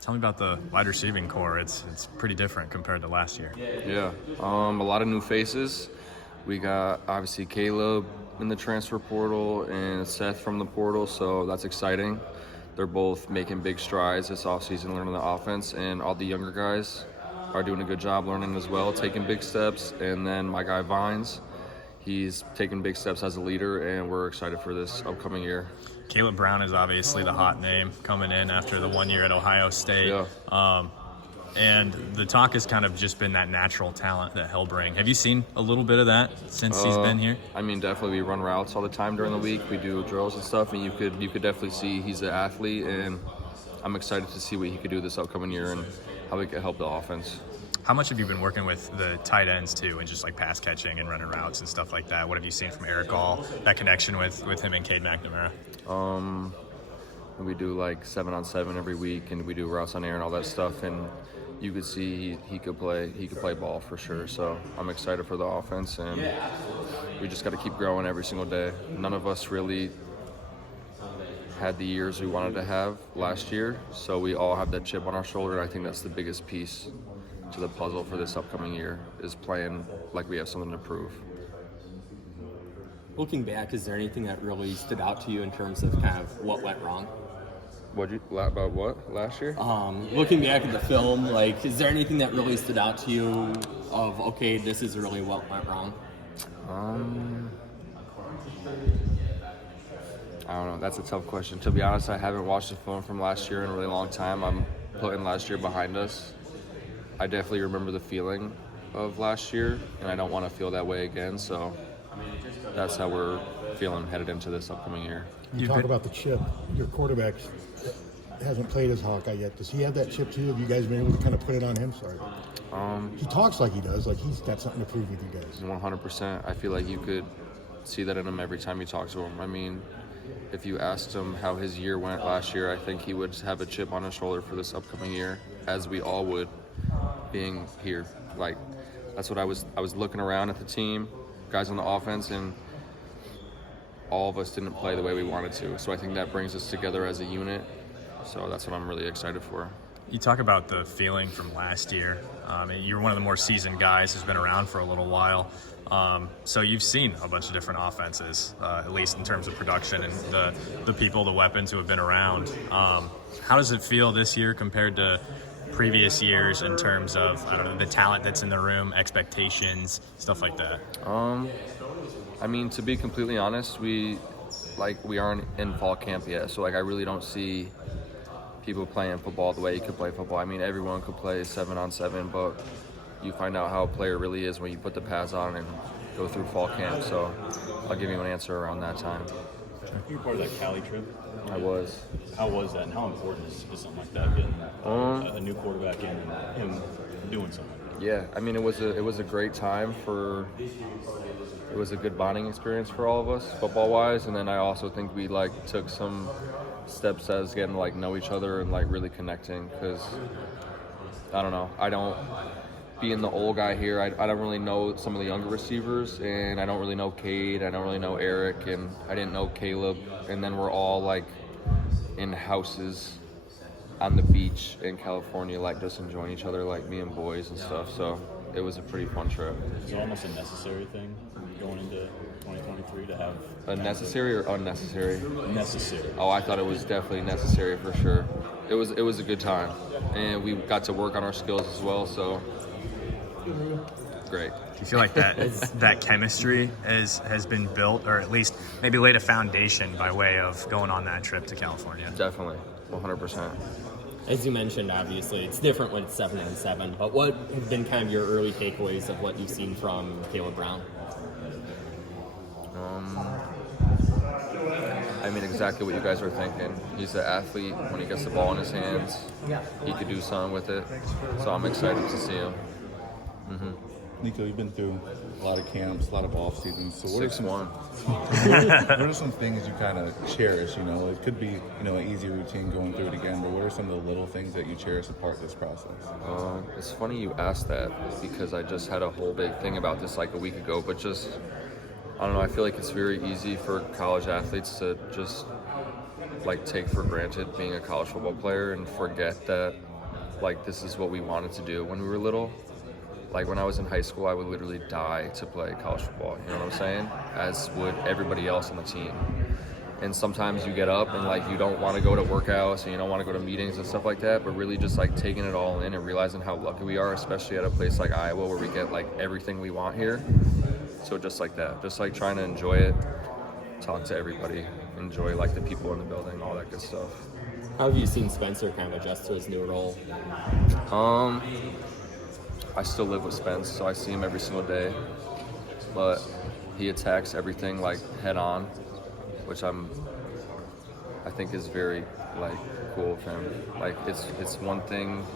Tell me about the wide receiving core. It's pretty different compared to last year. Yeah, a lot of new faces. We got obviously Caleb in the transfer portal and Seth from the portal, so that's exciting. They're both making big strides this offseason learning the offense, and all the younger guys are doing a good job learning as well, taking big steps. And then my guy Vines, he's taking big steps as a leader, and we're excited for this upcoming year. Caleb Brown is obviously the hot name coming in after the 1 year at Ohio State. Yeah. And the talk has kind of just been that natural talent that he'll bring. Have you seen a little bit of that since he's been here? I mean, definitely we run routes all the time during the week. We do drills and stuff, and you could definitely see he's an athlete, and I'm excited to see what he could do this upcoming year and how he could help the offense. How much have you been working with the tight ends too, and just like pass catching and running routes and stuff like that? What have you seen from Eric All, that connection with him and Cade McNamara? We do like 7-on-7 every week, and we do routes on air and all that stuff, and you could see he could play ball for sure. So I'm excited for the offense, and we just got to keep growing every single day. None of us really had the years we wanted to have last year, so we all have that chip on our shoulder, and I think that's the biggest piece to the puzzle for this upcoming year, is playing like we have something to prove. Looking back, is there anything that really stood out to you in terms of kind of what went wrong? About what last year? Looking back at the film, like, is there anything that really stood out to you of, okay, this is really what went wrong? I don't know. That's a tough question. To be honest, I haven't watched the film from last year in a really long time. I'm putting last year behind us. I definitely remember the feeling of last year, and I don't want to feel that way again. So that's how we're feeling headed into this upcoming year. You talk about the chip. Your quarterback hasn't played as Hawkeye yet. Does he have that chip too? Have you guys been able to kind of put it on him? Sorry. He talks like he does, like he's got something to prove with you guys. 100%. I feel like you could see that in him every time you talk to him. I mean, if you asked him how his year went last year, I think he would have a chip on his shoulder for this upcoming year, as we all would, being here. Like, that's what I was looking around at the team, guys on the offense, and all of us didn't play the way we wanted to. So I think that brings us together as a unit. So that's what I'm really excited for. You talk about the feeling from last year. You're one of the more seasoned guys who's been around for a little while. So you've seen a bunch of different offenses, at least in terms of production and the people, the weapons who have been around. How does it feel this year compared to previous years in terms of, I don't know, the talent that's in the room, expectations, stuff like that? I mean, to be completely honest, we aren't in fall camp yet. So I really don't see people playing football the way you could play football. I mean, everyone could play 7-on-7, but you find out how a player really is when you put the pads on and go through fall camp. So I'll give you an answer around that time. You were part of that Cali trip? I was. How was that, and how important is something like that, getting a new quarterback in and him doing something? Yeah, I mean, it was a great time it was a good bonding experience for all of us, football-wise, and then I also think we took some steps as getting to know each other and really connecting, because I don't know, being the old guy here, I don't really know some of the younger receivers, and I don't really know Cade, I don't really know Eric, and I didn't know Caleb, and then we're all in houses on the beach in California, just enjoying each other, being boys and stuff. So it was a pretty fun trip. Is it almost a necessary thing going into 2023 to have a necessary or unnecessary? Necessary. Oh, I thought it was definitely necessary for sure. It was a good time, and we got to work on our skills as well. So great. Do you feel like that chemistry has been built, or at least maybe laid a foundation by way of going on that trip to California? Definitely, 100%. As you mentioned, obviously, it's different when it's 7-on-7, but what have been kind of your early takeaways of what you've seen from Caleb Brown? I mean, exactly what you guys are thinking. He's an athlete. When he gets the ball in his hands, he could do something with it. So I'm excited to see him. Mm-hmm. Nico, you've been through a lot of camps, a lot of off seasons. So what 6'1". What are some things you kind of cherish? It could be an easy routine going through it again, but what are some of the little things that you cherish as part of this process? It's funny you asked that, because I just had a whole big thing about this a week ago. But just, I don't know, I feel like it's very easy for college athletes to just like take for granted being a college football player and forget that like this is what we wanted to do when we were little. Like when I was in high school, I would literally die to play college football, you know what I'm saying? As would everybody else on the team. And sometimes you get up and like you don't want to go to workouts and you don't want to go to meetings and stuff like that, but really just like taking it all in and realizing how lucky we are, especially at a place like Iowa where we get like everything we want here. So just like that, just like trying to enjoy it, talk to everybody, enjoy like the people in the building, all that good stuff. How have you seen Spencer kind of adjust to his new role? I still live with Spence, so I see him every single day, but he attacks everything like head on, which I think is very like cool of him. Like it's one thing